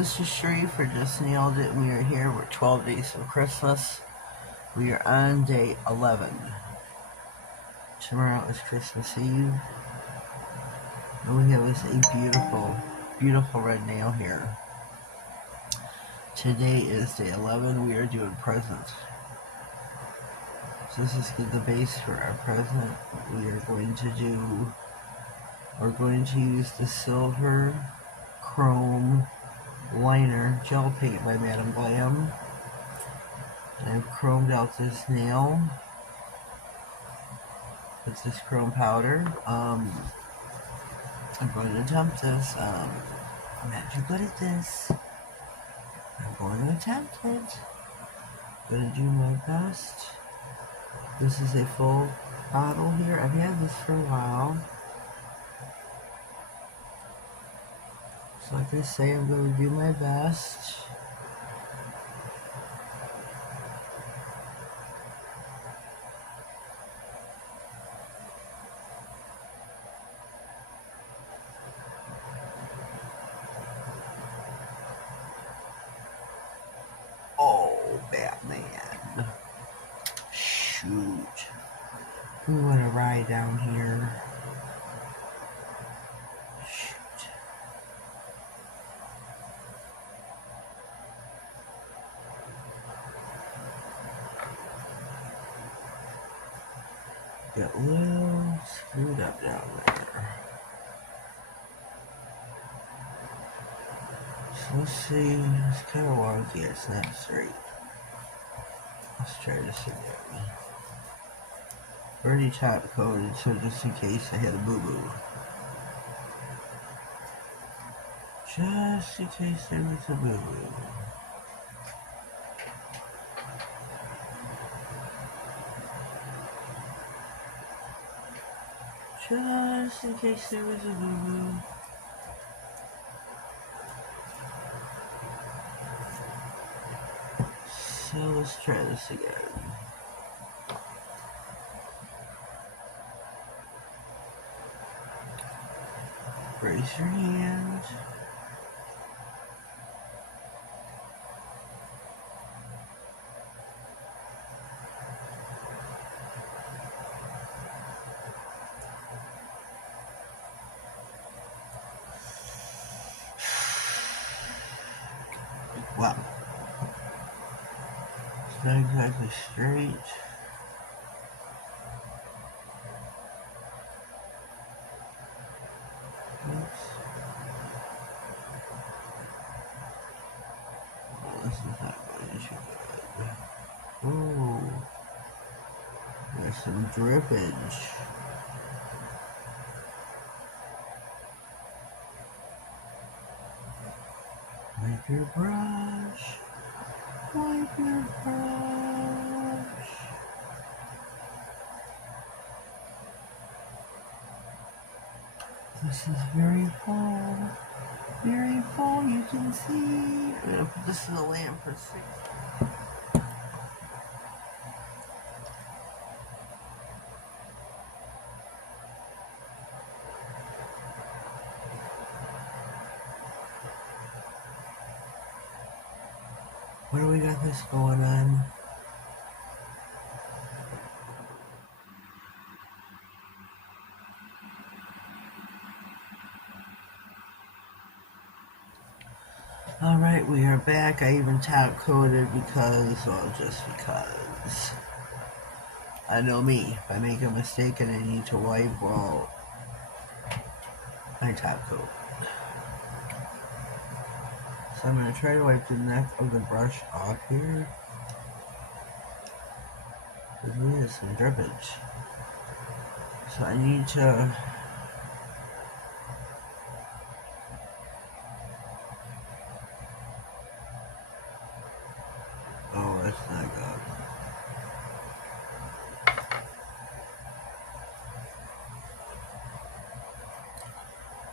This is Sheree for Just Nailed It, and we are here. We're 12 days from Christmas. We are on day 11. Tomorrow is Christmas Eve. And we have this a beautiful, beautiful red nail here. Today is day 11. We are doing presents. So this is the base for our present. We're going to use the silver chrome liner gel paint by Glam. I've chromed out this nail with this chrome powder. I'm going to attempt this. I'm not too good at this. I'm going to attempt it. I'm going to do my best. This is a full bottle here. I've had this for a while. So like I say, I'm going to do my best. Oh, Batman. Shoot. We want to ride down here. Shoot. Got a little screwed up down there. So let's see. It's kind of wonky. It's not straight. Let's try this again. Already top coated, so just in case I had a boo-boo. Just in case there was a boo-boo. Just in case there was a boo-boo. So let's try this again. Raise your hand. Wow. It's not exactly straight. Oops. Oh, this is not going too good. Ooh. There's some drippage. Wipe your brush. Wipe your brush. This is very full. Very full, you can see. I'm going to put this in the lamp for 6. What do we got this going on? Alright, we are back. I even top coated because, well, just because. I know me. If I make a mistake and I need to wipe, well, I top coat. So I'm going to try to wipe the neck of the brush off here. Because we have some drippage. So I need to... Oh, that's not good.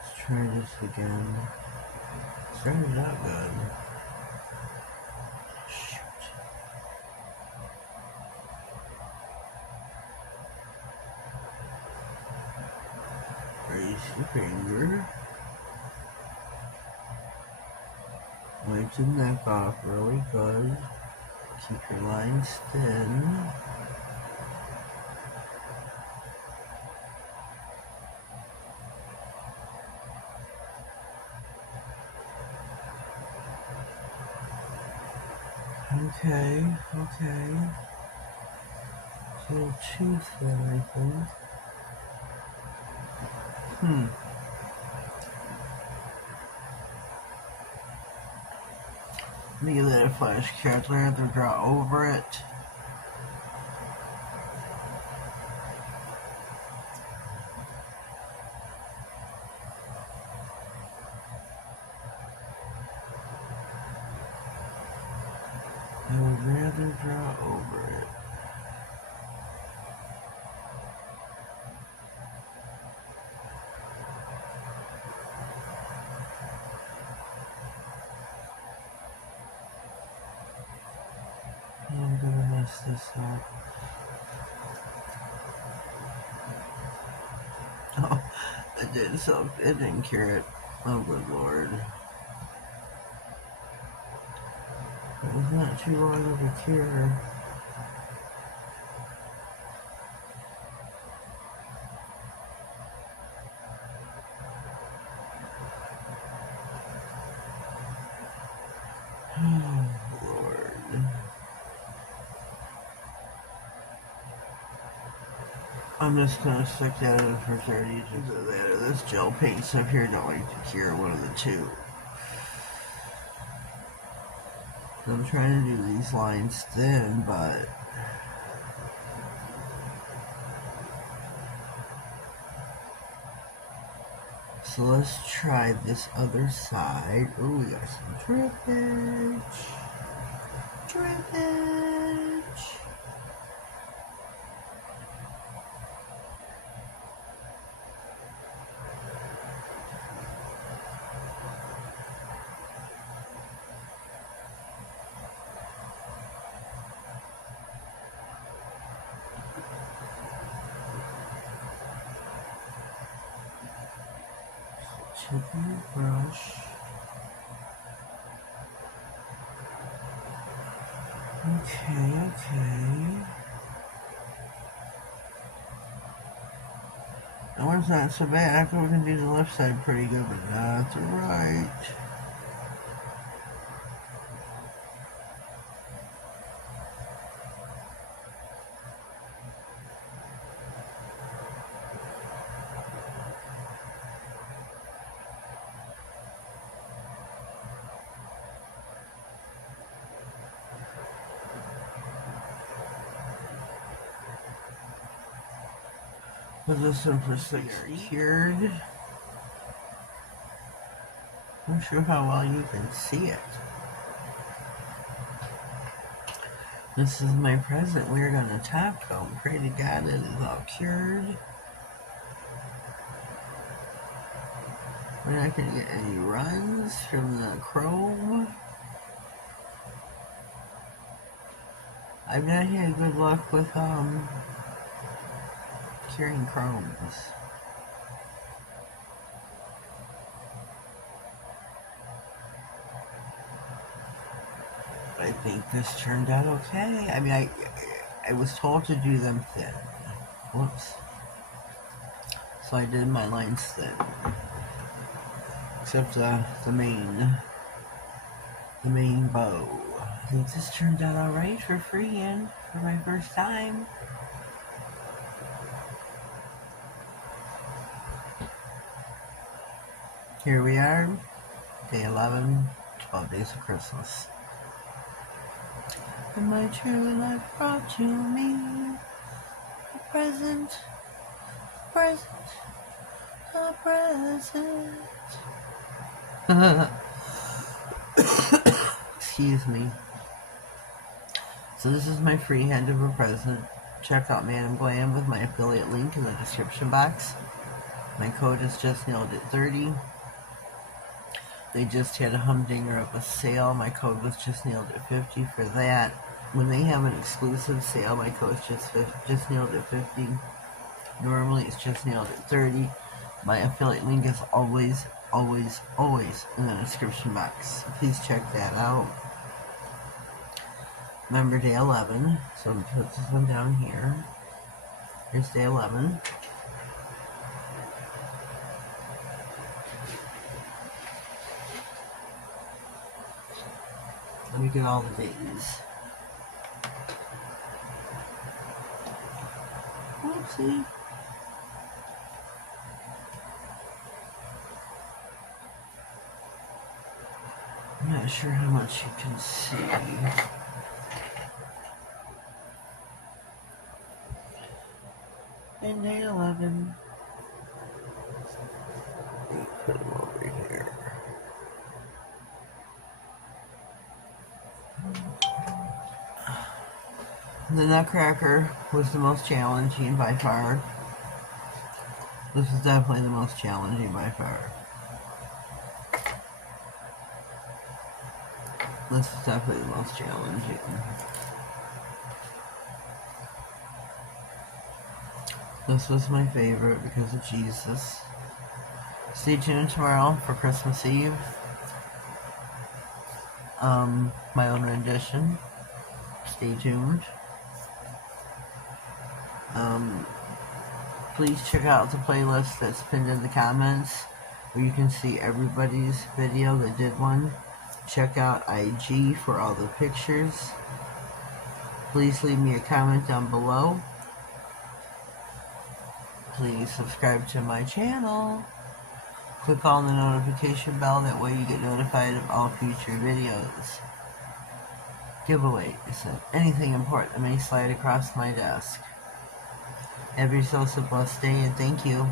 Let's try this again. Started out good. Shoot. Raise your finger. Wipe the neck off really good. Keep your lines thin. Okay. It's a little too thin, I think. Let me give that a flash calculator to draw over it. I would rather draw over it. I'm gonna mess this up. Oh, it didn't cure it. Oh, good lord. It was not too long of a cure. Oh, lord. I'm just gonna stick that in for 30 to that or this gel paint stuff here don't like to cure, one of the two. I'm trying to do these lines thin, but so let's try this other side. Ooh, we got some drippage. Chipping brush. Okay. That one's not so bad. I thought we can do the left side pretty good, but not the right. Put this in for 6 cured. I'm not sure how well you can see it. This is my present. We're gonna top coat. Pray to God it is all cured. We're not gonna get any runs from the chrome. I've not had good luck with curing chromes. I think this turned out okay. I mean, I was told to do them thin. Whoops. So I did my lines thin. Except the main bow. I think this turned out alright for freehand for my first time. Here we are, day 11, 12 days of Christmas. And my true love brought to me a present. Excuse me. So this is my freehand of a present. Check out Madam Glam with my affiliate link in the description box. My code is Just.nailedIt 30. They just had a humdinger of a sale. My code was Just.nailedIt 50 for that. When they have an exclusive sale, my code is Just.nailedIt 50. Normally it's Just.nailedIt 30. My affiliate link is always always in the description box. Please check that out. Remember day 11, so I'm going to put this one down here. Here's day 11. Let me get all the days. Oopsie. I'm not sure how much you can see. And day 11. Let me put them over here. The Nutcracker was the most challenging by far. This is definitely the most challenging by far. This is definitely the most challenging. This was my favorite because of Jesus. Stay tuned tomorrow for Christmas Eve. My own rendition. Stay tuned. Please check out the playlist that's pinned in the comments where you can see everybody's video that did one. Check out IG for all the pictures. Please leave me a comment down below. Please subscribe to my channel. Click on the notification bell, that way you get notified of all future videos. Giveaways, and anything important that may slide across my desk. Have yourselves a blessed day, and thank you.